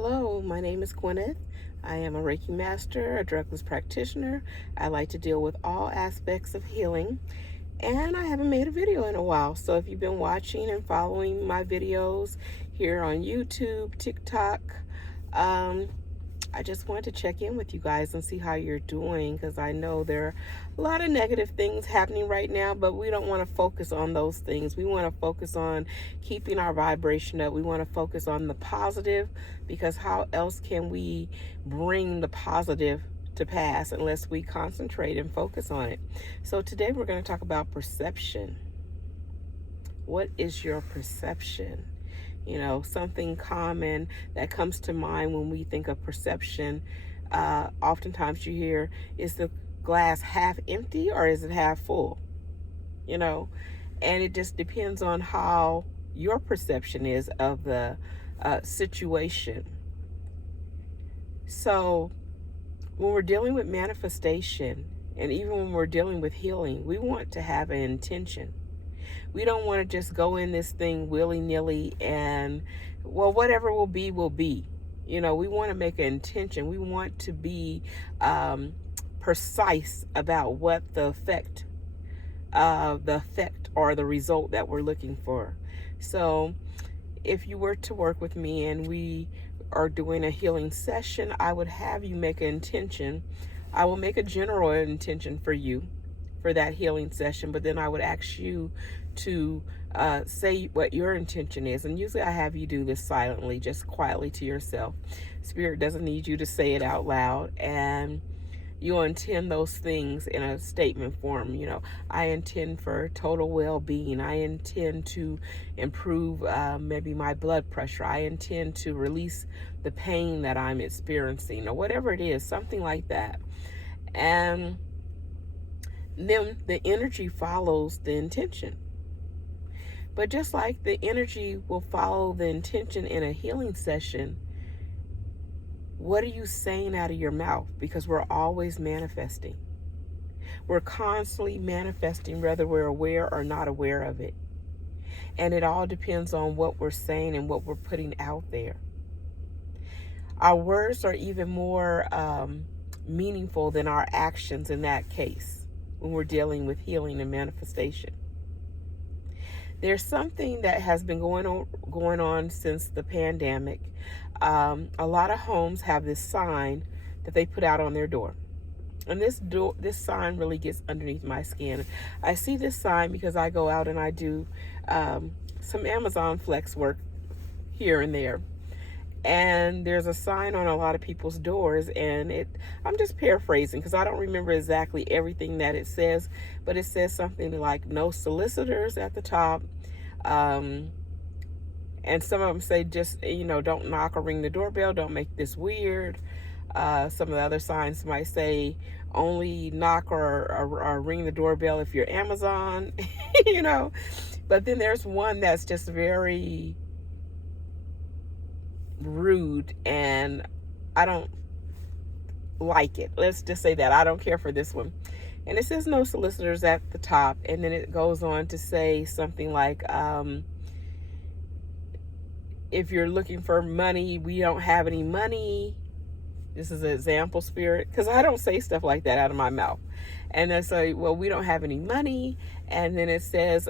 Hello, my name is Gwyneth. I am a Reiki master, a drugless practitioner. I like to deal with all aspects of healing, and I haven't made a video in a while. So if you've been watching and following my videos here on YouTube, TikTok, um, I just wanted to check in with you guys and see how you're doing, because I know there are a lot of negative things happening right now, but we don't want to focus on those things. We want to focus on keeping our vibration up. We want to focus on the positive, because how else can we bring the positive to pass unless we concentrate and focus on it? So today we're going to talk about perception. What is your perception? Something common that comes to mind when we think of perception, oftentimes you hear, is the glass half empty or is it half full? You know, and it just depends on how your perception is of the situation. So when we're dealing with manifestation, and even when we're dealing with healing, we want to have an intention. We don't want to just go in this thing willy-nilly and, well, whatever will be, will be. We want to make an intention. We want to be precise about what the effect or the result that we're looking for. So if you were to work with me and we are doing a healing session, I would have you make an intention. I will make a general intention for you for that healing session, but then I would ask you to say what your intention is. And usually I have you do this silently, just quietly to yourself. Spirit doesn't need you to say it out loud, and you'll intend those things in a statement form. I intend for total well-being. I intend to improve maybe my blood pressure. I intend to release the pain that I'm experiencing, or whatever it is, something like that. And then the energy follows the intention. But just like the energy will follow the intention in a healing session, what are you saying out of your mouth? Because we're always manifesting. We're constantly manifesting, whether we're aware or not aware of it. And it all depends on what we're saying and what we're putting out there. Our words are even more meaningful than our actions in that case, when we're dealing with healing and manifestation. There's something that has been going on since the pandemic. A lot of homes have this sign that they put out on their door. And this sign really gets underneath my skin. I see this sign because I go out and I do some Amazon Flex work here and there. And there's a sign on a lot of people's doors, and I'm just paraphrasing because I don't remember exactly everything that it says, but it says something like no solicitors at the top. And some of them say just, don't knock or ring the doorbell. Don't make this weird. Some of the other signs might say only knock or ring the doorbell if you're Amazon, But then there's one that's just very rude, and I don't like it. Let's just say that I don't care for this one. And it says no solicitors at the top, and then it goes on to say something like if you're looking for money, we don't have any money. This is an example, Spirit, because I don't say stuff like that out of my mouth. And they say, well, we don't have any money. And then it says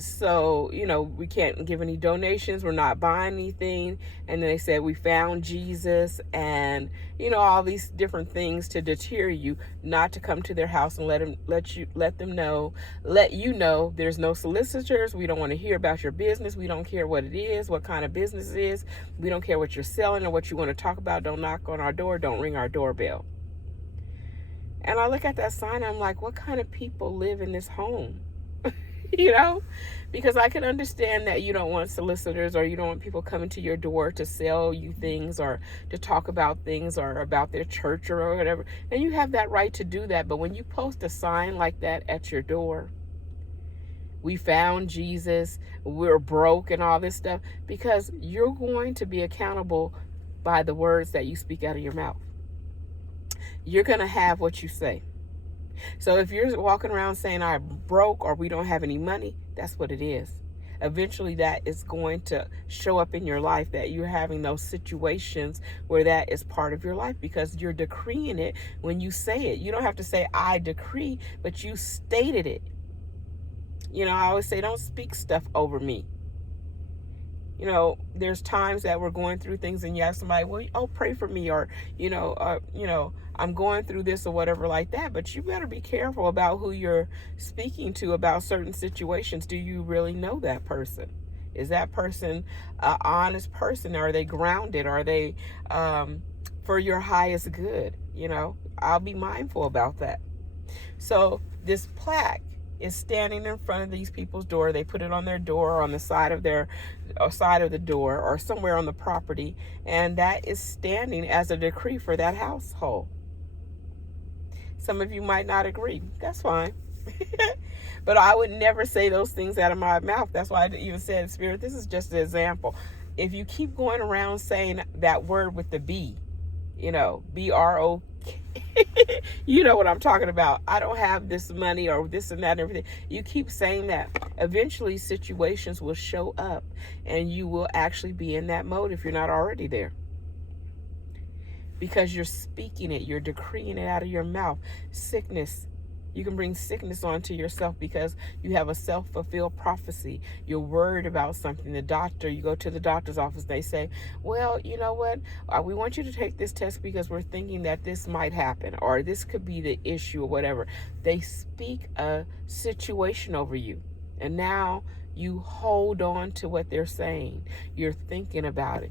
so, we can't give any donations. We're not buying anything. And then they said, we found Jesus, and, all these different things to deter you not to come to their house and let you know there's no solicitors. We don't want to hear about your business. We don't care what it is, what kind of business it is. We don't care what you're selling or what you want to talk about. Don't knock on our door. Don't ring our doorbell. And I look at that sign, I'm like, what kind of people live in this home? Because I can understand that you don't want solicitors, or you don't want people coming to your door to sell you things or to talk about things or about their church or whatever. And you have that right to do that. But when you post a sign like that at your door, we found Jesus, we're broke, and all this stuff, because you're going to be accountable by the words that you speak out of your mouth. You're going to have what you say. So if you're walking around saying I'm broke or we don't have any money, that's what it is. Eventually that is going to show up in your life, that you're having those situations where that is part of your life, because you're decreeing it when you say it. You don't have to say I decree, but you stated it. I always say, don't speak stuff over me. There's times that we're going through things and you ask somebody, well, oh, pray for me, or, I'm going through this or whatever like that. But you better be careful about who you're speaking to about certain situations. Do you really know that person? Is that person an honest person? Are they grounded? Are they for your highest good? I'll be mindful about that. So this plaque is standing in front of these people's door. They put it on their door, or on the side of the door, or somewhere on the property, and that is standing as a decree for that household. Some of you might not agree. That's fine. But I would never say those things out of my mouth. That's why I even said, Spirit, this is just an example. If you keep going around saying that word with the B, BROK, you know what I'm talking about. I don't have this money or this and that and everything. You keep saying that. Eventually situations will show up and you will actually be in that mode if you're not already there. Because you're speaking it, you're decreeing it out of your mouth. Sickness. You can bring sickness onto yourself because you have a self-fulfilled prophecy. You're worried about something. You go to the doctor's office, they say, well, you know what? We want you to take this test because we're thinking that this might happen, or this could be the issue, or whatever. They speak a situation over you. And now you hold on to what they're saying. You're thinking about it.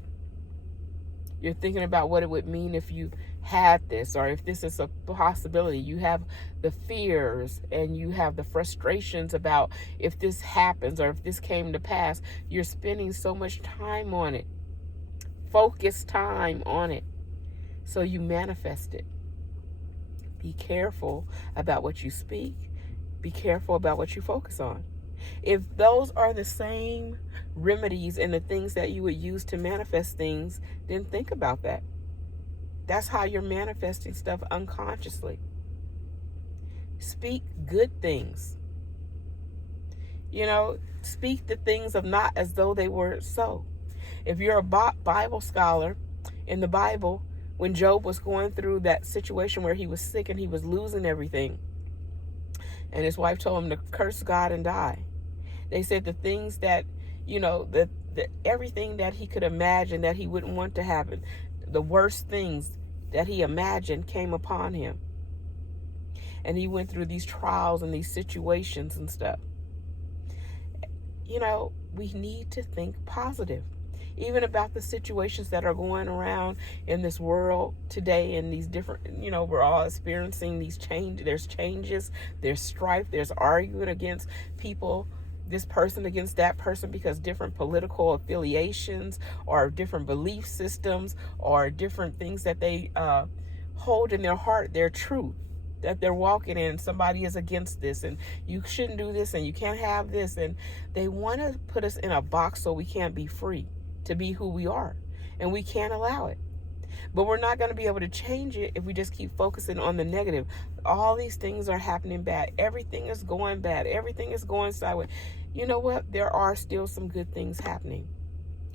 You're thinking about what it would mean if you had this, or if this is a possibility. You have the fears and you have the frustrations about if this happens or if this came to pass. You're spending so much time on it, focused time on it, so you manifest it. Be careful about what you speak. Be careful about what you focus on. If those are the same remedies and the things that you would use to manifest things, then think about that. That's how you're manifesting stuff unconsciously. Speak good things. Speak the things of not as though they were so. If you're a Bible scholar, in the Bible, when Job was going through that situation where he was sick and he was losing everything, and his wife told him to curse God and die, they said the things that, everything that he could imagine that he wouldn't want to happen, the worst things that he imagined came upon him. And he went through these trials and these situations and stuff. We need to think positive, even about the situations that are going around in this world today, and these different, we're all experiencing these changes. There's changes, there's strife, there's arguing against people, this person against that person, because different political affiliations or different belief systems or different things that they hold in their heart, their truth that they're walking in. Somebody is against this, and you shouldn't do this, and you can't have this, and they want to put us in a box so we can't be free to be who we are, and we can't allow it. But we're not going to be able to change it if we just keep focusing on the negative. All these things are happening bad. Everything is going bad. Everything is going sideways. You know what? There are still some good things happening.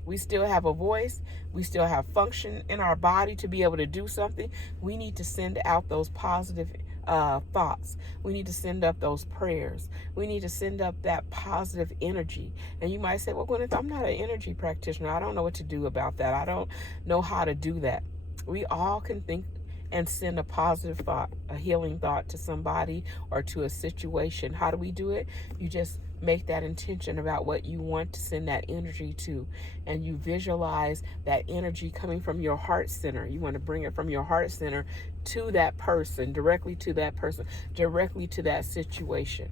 We still have a voice. We still have function in our body to be able to do something. We need to send out those positive thoughts. We need to send up those prayers. We need to send up that positive energy. And you might say, well, Gwyneth, I'm not an energy practitioner. I don't know what to do about that. I don't know how to do that. We all can think and send a positive thought, a healing thought to somebody or to a situation. How do we do it? You just make that intention about what you want to send that energy to, and you visualize that energy coming from your heart center. You want to bring it from your heart center to that person, directly to that person, directly to that situation.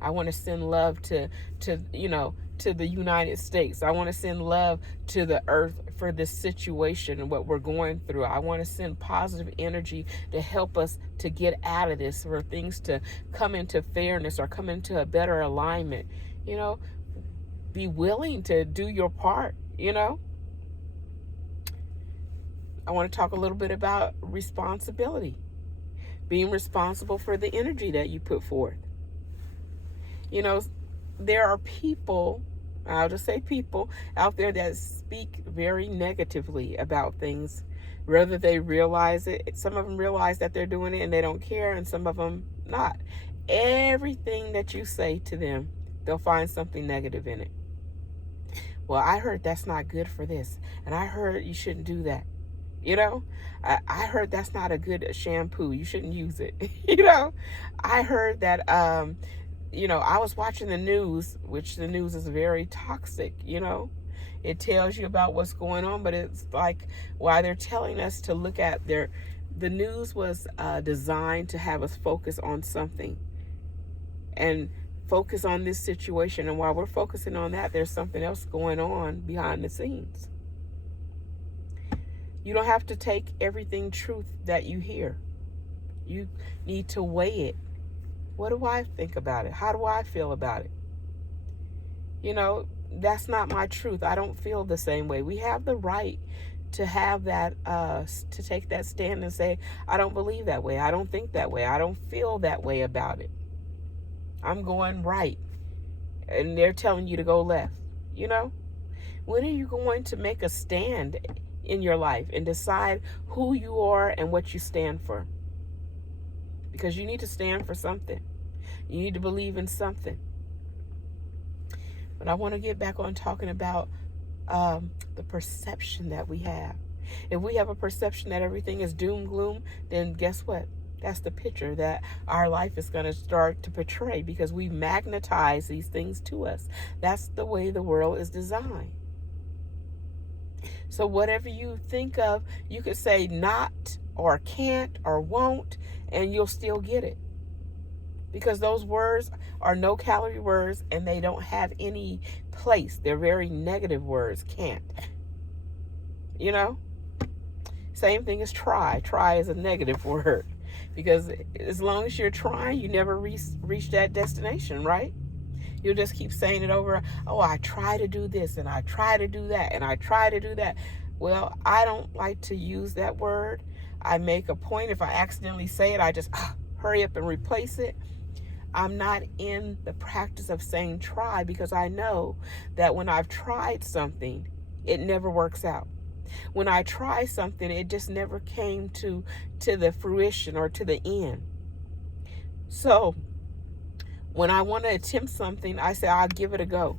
I want to send love to the United States. I want to send love to the earth for this situation and what we're going through. I want to send positive energy to help us to get out of this, for things to come into fairness or come into a better alignment. Be willing to do your part. I want to talk a little bit about responsibility. Being responsible for the energy that you put forth. There are people I'll just say people out there that speak very negatively about things, whether they realize it. Some of them realize that they're doing it and they don't care, and some of them not. Everything that you say to them, they'll find something negative in it. Well, I heard that's not good for this, and I heard you shouldn't do that. I heard that's not a good shampoo. You shouldn't use it. I heard that, I was watching the news, which the news is very toxic. It tells you about what's going on, but it's like why they're telling us to look at the news was designed to have us focus on something and focus on this situation. And while we're focusing on that, there's something else going on behind the scenes. You don't have to take everything truth that you hear. You need to weigh it. What do I think about it? How do I feel about it? That's not my truth. I don't feel the same way. We have the right to have that, to take that stand and say, I don't believe that way. I don't think that way. I don't feel that way about it. I'm going right. And they're telling you to go left. When are you going to make a stand in your life and decide who you are and what you stand for? Because you need to stand for something. You need to believe in something. But I want to get back on talking about the perception that we have. If we have a perception that everything is doom, gloom, then guess what? That's the picture that our life is going to start to portray, because we magnetize these things to us. That's the way the world is designed. So whatever you think of, you could say not or can't or won't, and you'll still get it. Because those words are no-calorie words, and they don't have any place. They're very negative words. Can't. Same thing as try. Try is a negative word. Because as long as you're trying, you never reach that destination, right? You'll just keep saying it over. Oh, I try to do this, and I try to do that, and I try to do that. Well, I don't like to use that word. I make a point. If I accidentally say it, I just hurry up and replace it. I'm not in the practice of saying try, because I know that when I've tried something, it never works out. When I try something, it just never came to the fruition or to the end. So when I want to attempt something, I say I'll give it a go,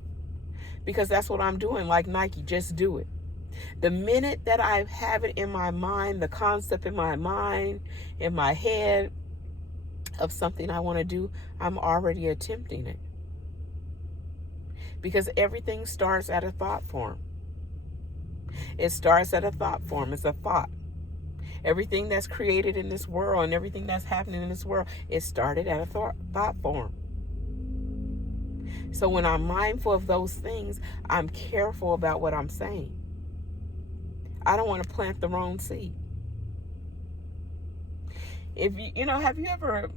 because that's what I'm doing. Like Nike, just do it. The minute that I have it in my mind, the concept in my mind, in my head of something I want to do, I'm already attempting it. Because everything starts at a thought form. It starts at a thought form. It's a thought. Everything that's created in this world and everything that's happening in this world, it started at a thought form. So when I'm mindful of those things, I'm careful about what I'm saying. I don't want to plant the wrong seed. If have you ever,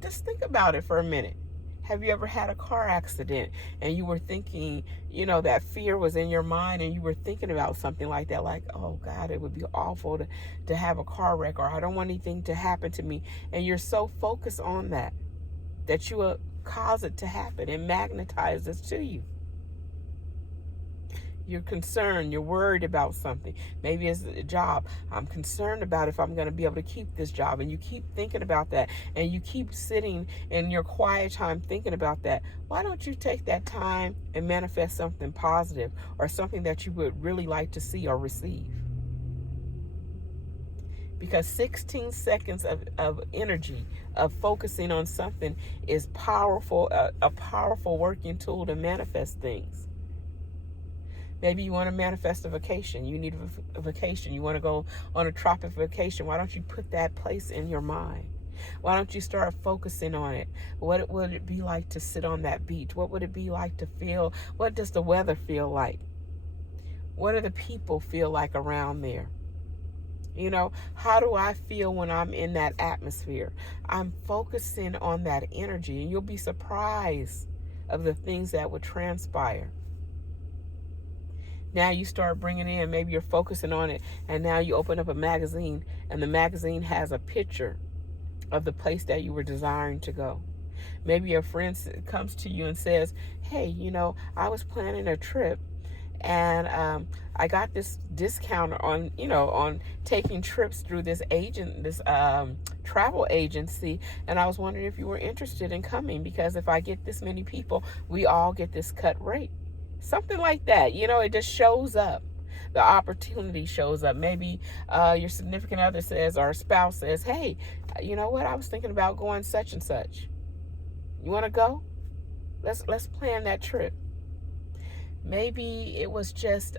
just think about it for a minute. Have you ever had a car accident and you were thinking, that fear was in your mind, and you were thinking about something like that, like, oh God, it would be awful to have a car wreck, or I don't want anything to happen to me. And you're so focused on that you will cause it to happen and magnetize it to you. You're concerned, you're worried about something. Maybe it's a job. I'm concerned about if I'm going to be able to keep this job. And you keep thinking about that. And you keep sitting in your quiet time thinking about that. Why don't you take that time and manifest something positive, or something that you would really like to see or receive? Because 16 seconds of energy, of focusing on something, is powerful, a powerful working tool to manifest things. Maybe you want to manifest a vacation. You need a vacation. You want to go on a tropic vacation. Why don't you put that place in your mind? Why don't you start focusing on it? What would it be like to sit on that beach? What would it be like to feel? What does the weather feel like? What do the people feel like around there? How do I feel when I'm in that atmosphere? I'm focusing on that energy, and you'll be surprised of the things that would transpire. Now you start bringing in, maybe you're focusing on it, and now you open up a magazine, and the magazine has a picture of the place that you were desiring to go. Maybe a friend comes to you and says, hey, I was planning a trip, and I got this discount on taking trips through this travel agency, and I was wondering if you were interested in coming, because if I get this many people, we all get this cut rate. Something like that. It just shows up. The opportunity shows up. Maybe your significant other says, or spouse says, hey, you know what, I was thinking about going such and such. You want to go? Let's plan that trip. Maybe it was just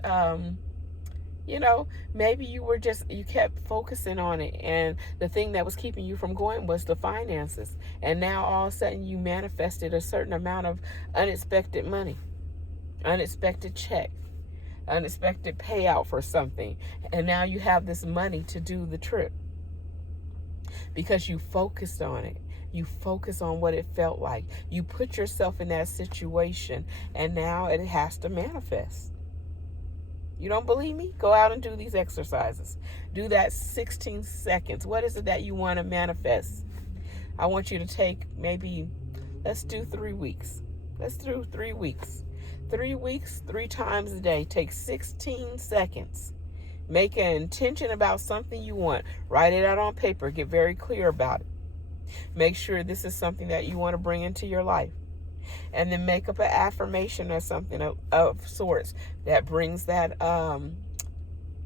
maybe you kept focusing on it, and the thing that was keeping you from going was the finances, and now all of a sudden you manifested a certain amount of unexpected money, unexpected check, unexpected payout for something, and now you have this money to do the trip because you focused on it. You focus on what it felt like. You put yourself in that situation, and now it has to manifest. You don't believe me? Go out and do these exercises. Do that 16 seconds. What is it that you want to manifest? I want you to take let's do 3 weeks. Let's do 3 weeks. 3 weeks, 3 times a day. Take 16 seconds. Make an intention about something you want. Write it out on paper. Get very clear about it. Make sure this is something that you want to bring into your life. And then make up an affirmation or something of sorts that brings that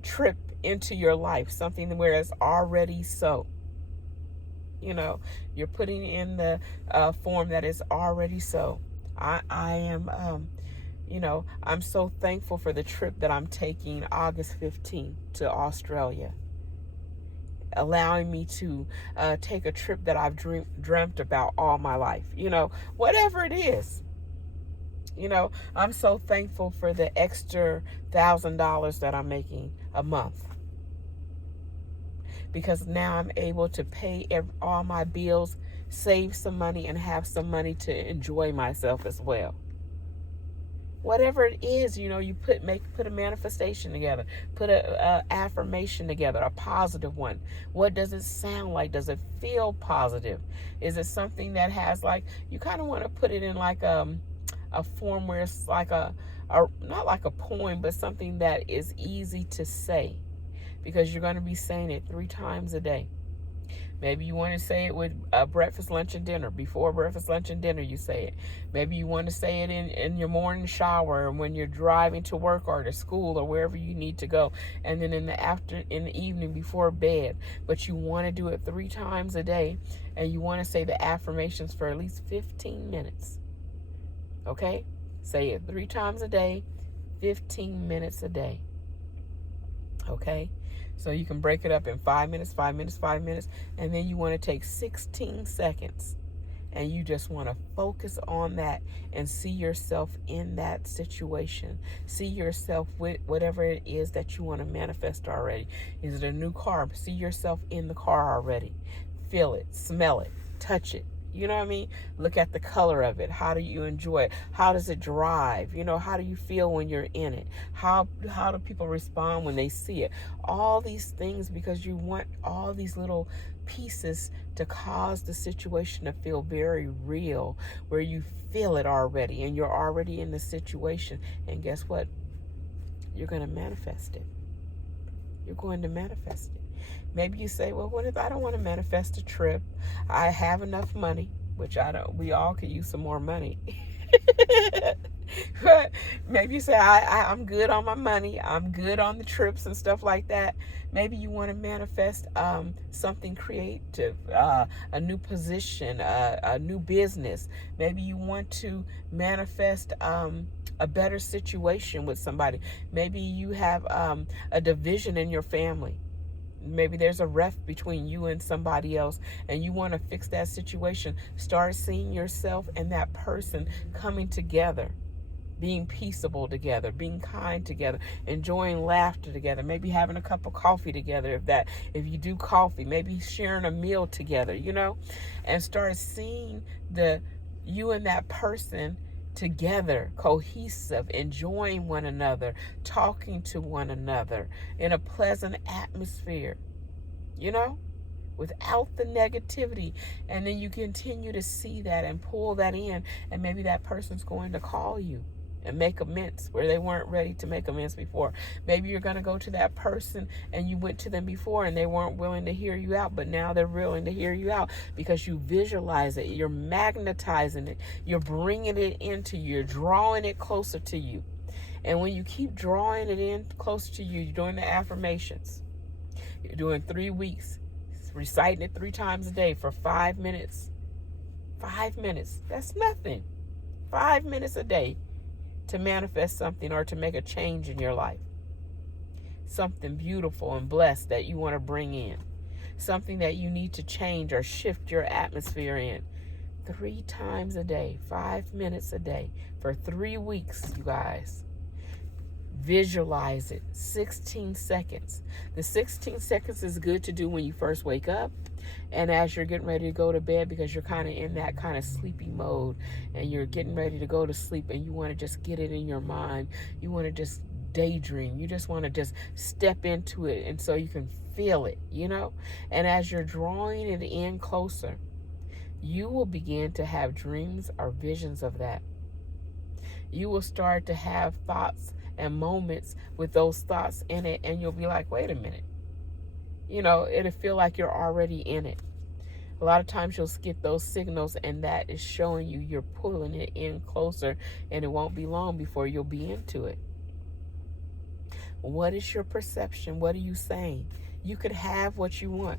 trip into your life. Something where it's already so. You're putting in the form that is already so. I am, I'm so thankful for the trip that I'm taking August 15th to Australia. Allowing me to take a trip that I've dreamt about all my life, whatever it is. I'm so thankful for the extra $1,000 that I'm making a month, because now I'm able to pay all my bills, save some money, and have some money to enjoy myself as well. Whatever it is, you put a manifestation together, put a affirmation together, a positive one. What does it sound like? Does it feel positive? Is it something that has, like, you kind of want to put it in like a form where it's like not like a poem, but something that is easy to say, because you're going to be saying it 3 times a day. Maybe you want to say it with breakfast, lunch, and dinner. Before breakfast, lunch, and dinner, you say it. Maybe you want to say it in your morning shower, when you're driving to work or to school or wherever you need to go. And then in the evening before bed. But you want to do it 3 times a day. And you want to say the affirmations for at least 15 minutes. Okay? Say it 3 times a day, 15 minutes a day. Okay? So you can break it up in 5 minutes, 5 minutes, 5 minutes, and then you want to take 16 seconds, and you just want to focus on that and see yourself in that situation. See yourself with whatever it is that you want to manifest already. Is it a new car? See yourself in the car already. Feel it, smell it, touch it. You know what I mean? Look at the color of it. How do you enjoy it? How does it drive? How do you feel when you're in it? How do people respond when they see it? All these things, because you want all these little pieces to cause the situation to feel very real, where you feel it already and you're already in the situation. And guess what? You're going to manifest it. You're going to manifest it. Maybe you say, well, what if I don't want to manifest a trip? I have enough money, which I don't. We all could use some more money. But maybe you say, I'm good on my money. I'm good on the trips and stuff like that. Maybe you want to manifest something creative, a new position, a new business. Maybe you want to manifest a better situation with somebody. Maybe you have a division in your family. Maybe there's a rift between you and somebody else, and you want to fix that situation. Start seeing yourself and that person coming together, being peaceable together, being kind together, enjoying laughter together, maybe having a cup of coffee together. If you do coffee, maybe sharing a meal together, and start seeing you and that person together, cohesive, enjoying one another, talking to one another in a pleasant atmosphere. without the negativity. And then you continue to see that and pull that in. And maybe that person's going to call you and make amends where they weren't ready to make amends before. Maybe you're going to go to that person and you went to them before and they weren't willing to hear you out, but now they're willing to hear you out because you visualize it. You're magnetizing it. You're bringing it into you. You're drawing it closer to you. And when you keep drawing it in closer to you, you're doing the affirmations. You're doing 3 weeks, reciting it 3 times a day for 5 minutes. 5 minutes. That's nothing. 5 minutes a day to manifest something or to make a change in your life. Something beautiful and blessed that you want to bring in. Something that you need to change or shift your atmosphere in. 3 times a day, 5 minutes a day for 3 weeks, you guys. Visualize it. 16 seconds. The 16 seconds is good to do when you first wake up and as you're getting ready to go to bed, because you're kind of in that kind of sleepy mode and you're getting ready to go to sleep and you want to just get it in your mind. You want to just daydream. You just want to just step into it and so you can feel it, you know? And as you're drawing it in closer, you will begin to have dreams or visions of that. You will start to have thoughts and moments with those thoughts in it, and you'll be like, wait a minute. You know, it'll feel like you're already in it. A lot of times you'll get those signals, and that is showing you you're pulling it in closer, and it won't be long before you'll be into it. What is your perception? What are you saying? You could have what you want.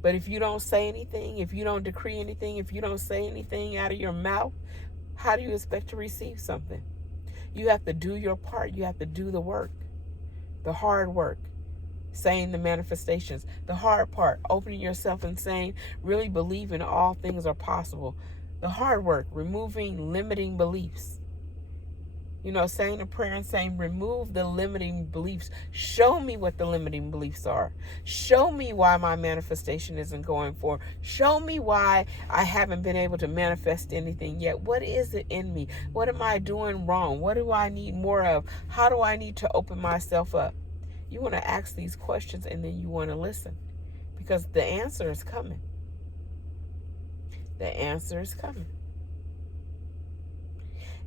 But if you don't say anything, if you don't decree anything, if you don't say anything out of your mouth, how do you expect to receive something? You have to do your part. You have to do the work, the hard work, saying the manifestations. The hard part, opening yourself and saying, really believing all things are possible. The hard work, removing limiting beliefs. You know, saying a prayer and saying, remove the limiting beliefs. Show me what the limiting beliefs are. Show me why my manifestation isn't going forward. Show me why I haven't been able to manifest anything yet. What is it in me? What am I doing wrong? What do I need more of? How do I need to open myself up? You want to ask these questions and then you want to listen, because the answer is coming. The answer is coming.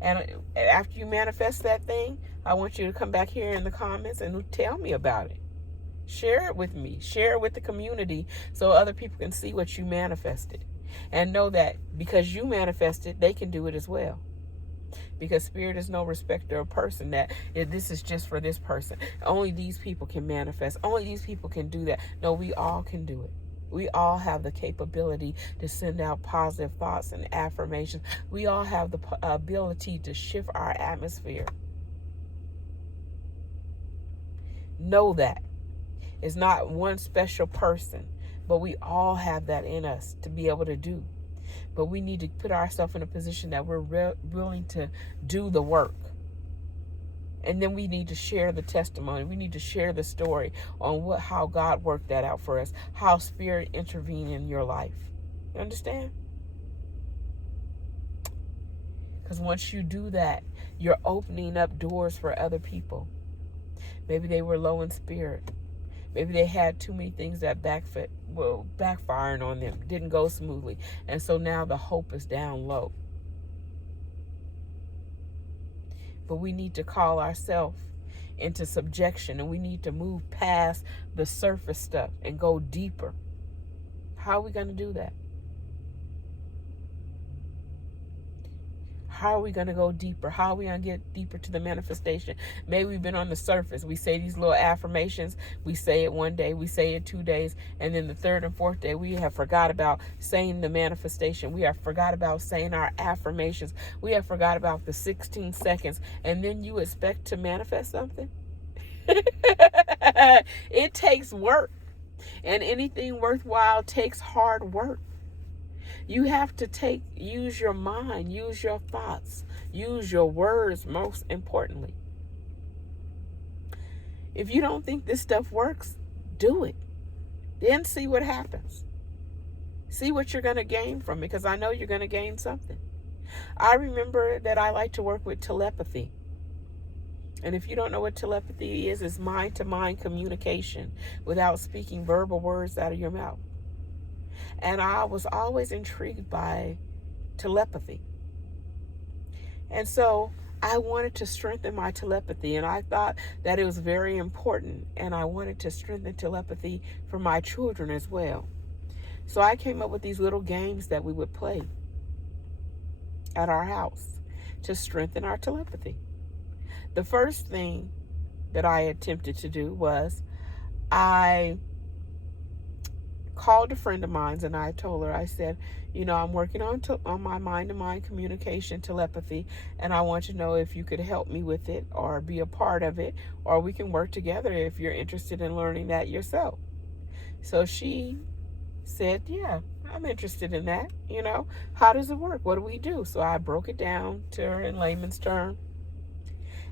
And after you manifest that thing, I want you to come back here in the comments and tell me about it. Share it with me. Share it with the community so other people can see what you manifested. And know that because you manifested, they can do it as well. Because Spirit is no respecter of person, that this is just for this person. Only these people can manifest. Only these people can do that. No, we all can do it. We all have the capability to send out positive thoughts and affirmations. We all have the ability to shift our atmosphere. Know that. It's not one special person, but we all have that in us to be able to do. But we need to put ourselves in a position that we're willing to do the work. And then we need to share the testimony. We need to share the story on how God worked that out for us, how Spirit intervened in your life. You understand? Because once you do that, you're opening up doors for other people. Maybe they were low in spirit. Maybe they had too many things that backfiring on them, didn't go smoothly. And so now the hope is down low. But we need to call ourselves into subjection, and we need to move past the surface stuff and go deeper. How are we going to do that? How are we going to go deeper? How are we going to get deeper to the manifestation? Maybe we've been on the surface. We say these little affirmations. We say it one day. We say it 2 days. And then the 3rd and 4th day, we have forgot about saying the manifestation. We have forgot about saying our affirmations. We have forgot about the 16 seconds. And then you expect to manifest something? It takes work. And anything worthwhile takes hard work. You have to use your mind, use your thoughts, use your words, most importantly. If you don't think this stuff works, do it. Then see what happens. See what you're going to gain from it, because I know you're going to gain something. I remember that I like to work with telepathy. And if you don't know what telepathy is, it's mind-to-mind communication without speaking verbal words out of your mouth. And I was always intrigued by telepathy. And so I wanted to strengthen my telepathy, and I thought that it was very important, and I wanted to strengthen telepathy for my children as well. So I came up with these little games that we would play at our house to strengthen our telepathy. The first thing that I attempted to do was I called a friend of mine and I told her, I said, I'm working on my mind-to-mind communication telepathy, and I want to know if you could help me with it or be a part of it, or we can work together if you're interested in learning that yourself. So she said, yeah, I'm interested in that. How does it work? What do we do? So I broke it down to her in layman's terms.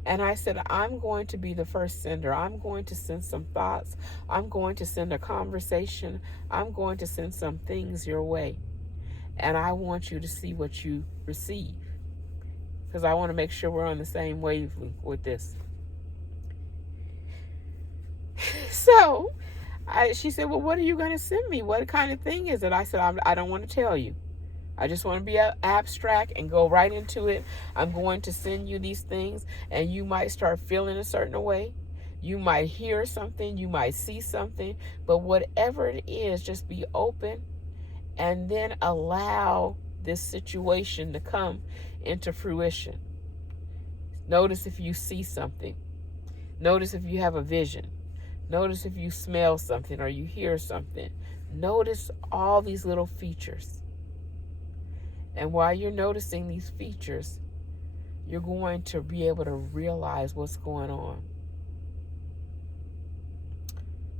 And I said, I'm going to be the first sender. I'm going to send some thoughts. I'm going to send a conversation. I'm going to send some things your way. And I want you to see what you receive, because I want to make sure we're on the same wavelength with this. So she said, well, what are you going to send me? What kind of thing is it? I said, I don't want to tell you. I just want to be abstract and go right into it. I'm going to send you these things, and you might start feeling a certain way. You might hear something. You might see something. But whatever it is, just be open and then allow this situation to come into fruition. Notice if you see something. Notice if you have a vision. Notice if you smell something or you hear something. Notice all these little features. And while you're noticing these features, you're going to be able to realize what's going on.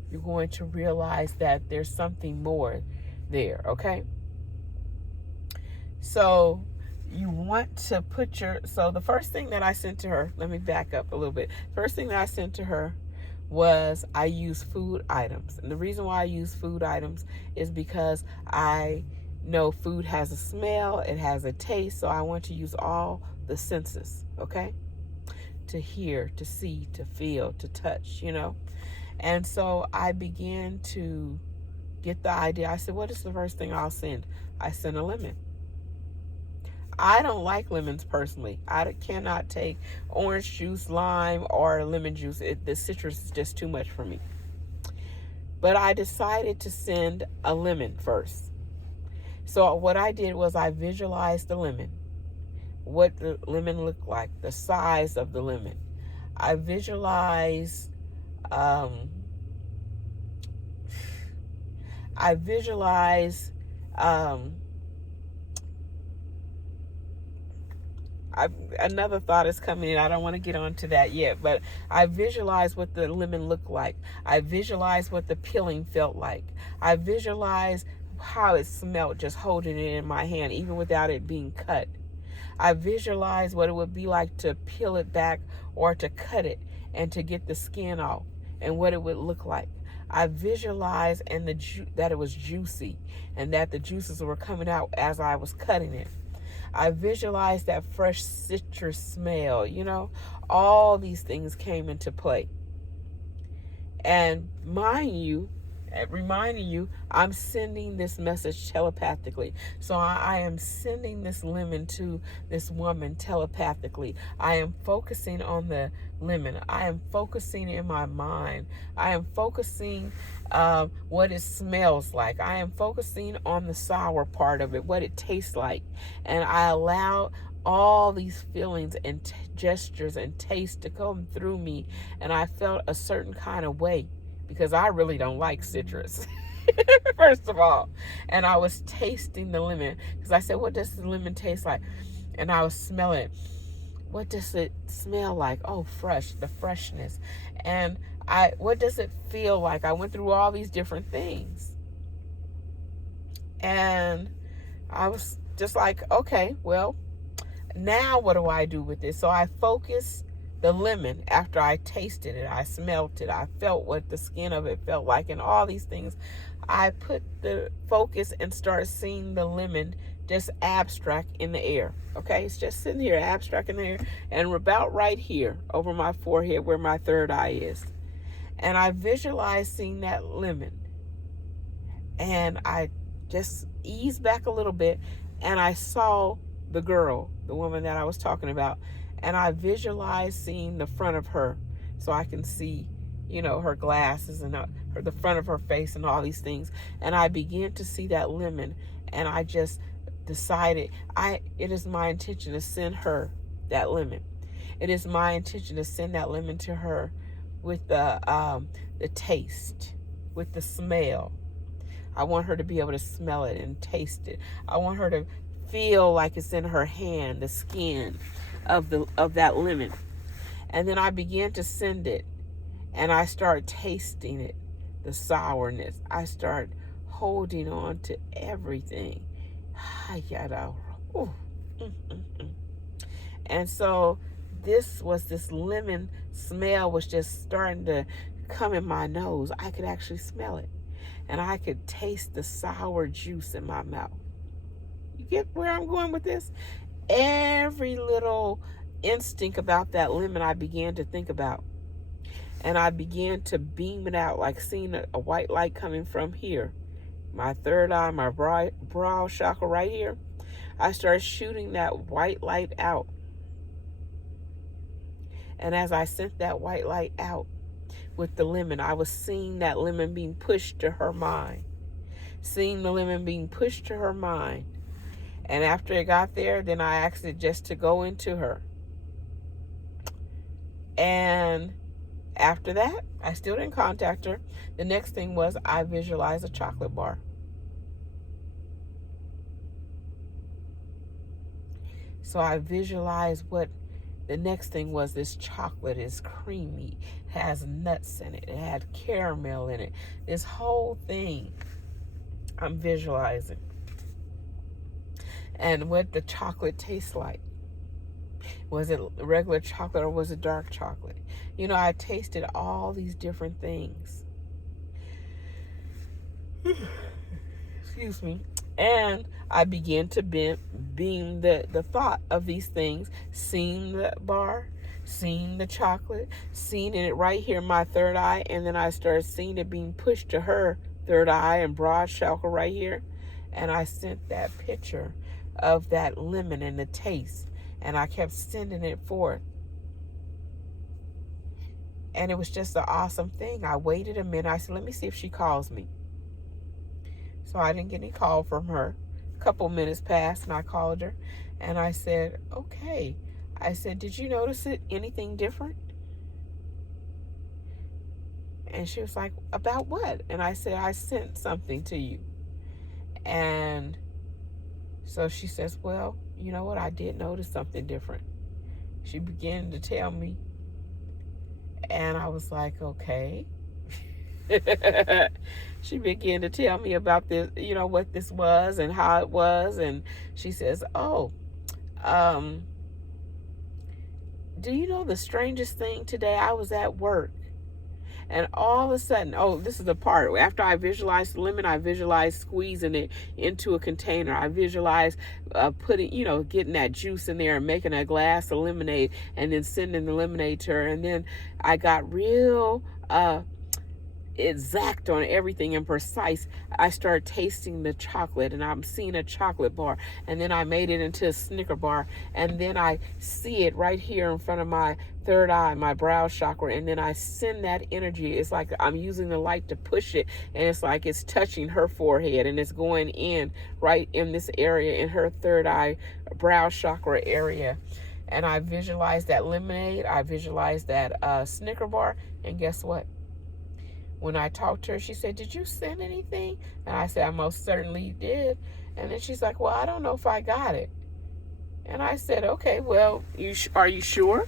You're going to realize that there's something more there, okay? So you want to so the first thing that I sent to her, let me back up a little bit. First thing that I sent to her was I use food items. And the reason why I use food items is because I know food has a smell, it has a taste, so I want to use all the senses, okay? To hear, to see, to feel, to touch, And so I began to get the idea. I said, what is the first thing I'll send? I sent a lemon. I don't like lemons personally. I cannot take orange juice, lime, or lemon juice. The citrus is just too much for me. But I decided to send a lemon first. So what I did was I visualized the lemon, what the lemon looked like, the size of the lemon. I visualized, another thought is coming in. I don't want to get onto that yet, but I visualized what the lemon looked like. I visualized what the peeling felt like. I visualized how it smelled just holding it in my hand, even without it being cut. I visualized what it would be like to peel it back or to cut it and to get the skin off, and what it would look like. I visualized that it was juicy and that the juices were coming out as I was cutting it. I visualized that fresh citrus smell, all these things came into play. And reminding you, I'm sending this message telepathically. So I am sending this lemon to this woman telepathically. I am focusing on the lemon. I am focusing in my mind. I am focusing what it smells like. I am focusing on the sour part of it, what it tastes like. And I allow all these feelings and gestures and taste to come through me. And I felt a certain kind of way, because I really don't like citrus, first of all. And I was tasting the lemon, because I said, what does the lemon taste like? And I was smelling, what does it smell like? Oh, fresh, the freshness. And what does it feel like? I went through all these different things. And I was just like, okay, well, now what do I do with this? So I focused the lemon after I tasted it. I smelled it. I felt what the skin of it felt like and all these things. I put the focus and started seeing the lemon just abstract in the air. Okay, it's just sitting here abstract in the air, and about right here over my forehead where my third eye is. And I visualized seeing that lemon, and I just eased back a little bit, and I saw the girl, the woman that I was talking about, and I visualized seeing the front of her, so I can see, her glasses and the front of her face and all these things. And I began to see that lemon, and I just decided it is my intention to send her that lemon. It is my intention to send that lemon to her with the taste, with the smell. I want her to be able to smell it and taste it. I want her to feel like it's in her hand, the skin of that lemon. And then I began to send it, and I start tasting it, the sourness. I start holding on to everything. And so this lemon smell was just starting to come in my nose. I could actually smell it, and I could taste the sour juice in my mouth. You get where I'm going with this? Every little instinct about that lemon I began to think about. And I began to beam it out, like seeing a white light coming from here. My third eye, my brow chakra right here. I started shooting that white light out. And as I sent that white light out with the lemon, I was seeing that lemon being pushed to her mind. Seeing the lemon being pushed to her mind. And after it got there, then I asked it just to go into her. And after that, I still didn't contact her. The next thing was I visualized a chocolate bar. So I visualized what the next thing was. This chocolate is creamy, has nuts in it, it had caramel in it. This whole thing I'm visualizing. And what the chocolate tastes like. Was it regular chocolate or was it dark chocolate? I tasted all these different things. Excuse me. And I began to beam the thought of these things, seeing the bar, seeing the chocolate, seeing it right here in my third eye, and then I started seeing it being pushed to her third eye and broad chakra right here. And I sent that picture of that lemon and the taste, and I kept sending it forth. And it was just an awesome thing. I waited a minute. I said, let me see if she calls me. So I didn't get any call from her. A couple minutes passed, and I called her, and I said, okay. I said, did you notice anything different? And she was like, about what? And I said, I sent something to you. And so she says, well, you know what? I did notice something different. She began to tell me, and I was like, okay. She began to tell me about this, what this was and how it was. And she says, oh, do you know the strangest thing today? I was at work, and all of a sudden, this is the part. After I visualized the lemon, I visualized squeezing it into a container. I visualized putting, getting that juice in there and making a glass of lemonade and then sending the lemonade to her. And then I got real exact on everything and precise. I started tasting the chocolate, and I'm seeing a chocolate bar, and then I made it into a Snicker bar, and then I see it right here in front of my third eye, my brow chakra, and then I send that energy. It's like I'm using the light to push it, and it's like it's touching her forehead, and it's going in right in this area in her third eye, brow chakra area. And I visualized that lemonade, I visualized that Snicker bar, and guess what? When I talked to her, she said, did you send anything? And I said, I most certainly did. And then she's like, well, I don't know if I got it. And I said, okay, well, are you sure?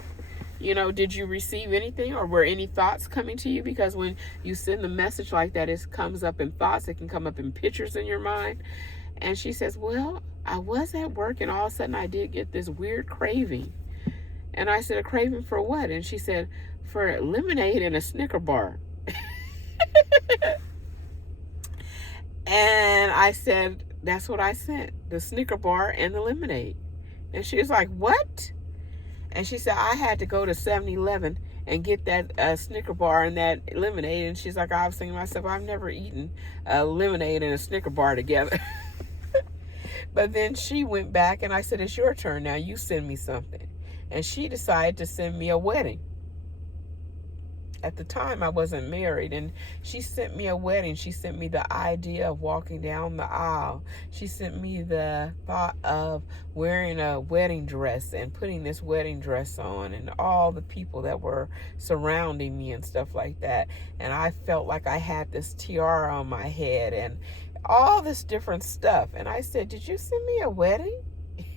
Did you receive anything, or were any thoughts coming to you? Because when you send a message like that, it comes up in thoughts. It can come up in pictures in your mind. And she says, well, I was at work, and all of a sudden I did get this weird craving. And I said, a craving for what? And she said, for lemonade and a Snicker bar. And I said, That's what I sent, the Snicker bar and the lemonade. And she was like, what? And she said, I had to go to 7-Eleven and get that Snicker bar and that lemonade. And she's like, I was thinking to myself, I've never eaten a lemonade and a Snicker bar together. But then she went back and I said, it's your turn now. You send me something. And she decided to send me a wedding. At the time, I wasn't married, and she sent me a wedding. She sent me the idea of walking down the aisle. She sent me the thought of wearing a wedding dress and putting this wedding dress on, and all the people that were surrounding me and stuff like that. And I felt like I had this tiara on my head and all this different stuff. And I said, did you send me a wedding?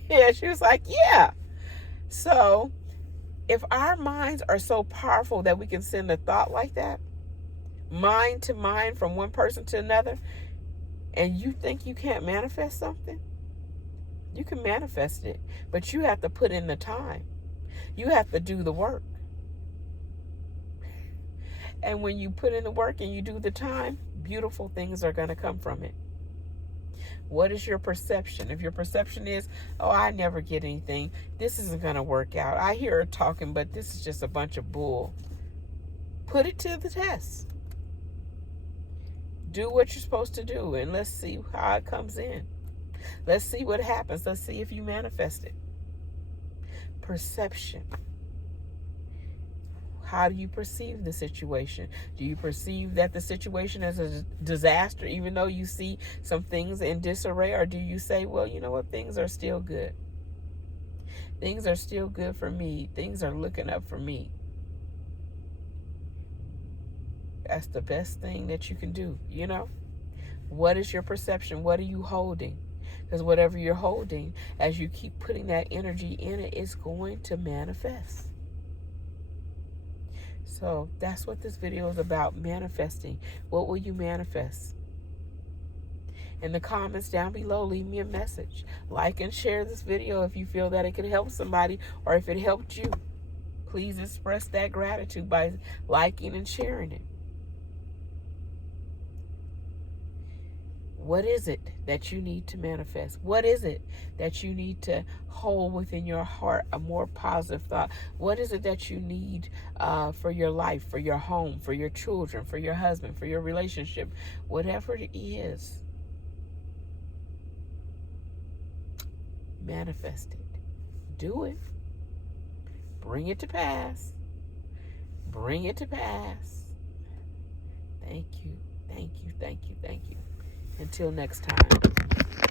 Yeah, she was like, yeah. So if our minds are so powerful that we can send a thought like that, mind to mind from one person to another, and you think you can't manifest something, you can manifest it, but you have to put in the time. You have to do the work. And when you put in the work and you do the time, beautiful things are going to come from it. What is your perception? If your perception is, oh, I never get anything, this isn't going to work out, I hear her talking, but this is just a bunch of bull, put it to the test. Do what you're supposed to do, and let's see how it comes in. Let's see what happens. Let's see if you manifest it. Perception. How do you perceive the situation? Do you perceive that the situation is a disaster, even though you see some things in disarray? Or do you say, well, you know what? Things are still good. Things are still good for me. Things are looking up for me. That's the best thing that you can do, you know? What is your perception? What are you holding? Because whatever you're holding, as you keep putting that energy in it, it's going to manifest. So that's what this video is about, manifesting. What will you manifest? In the comments down below, leave me a message. Like and share this video if you feel that it could help somebody or if it helped you. Please express that gratitude by liking and sharing it. What is it that you need to manifest? What is it that you need to hold within your heart, a more positive thought? What is it that you need for your life, for your home, for your children, for your husband, for your relationship? Whatever it is, manifest it. Do it. Bring it to pass. Bring it to pass. Thank you. Thank you. Thank you. Thank you. Until next time.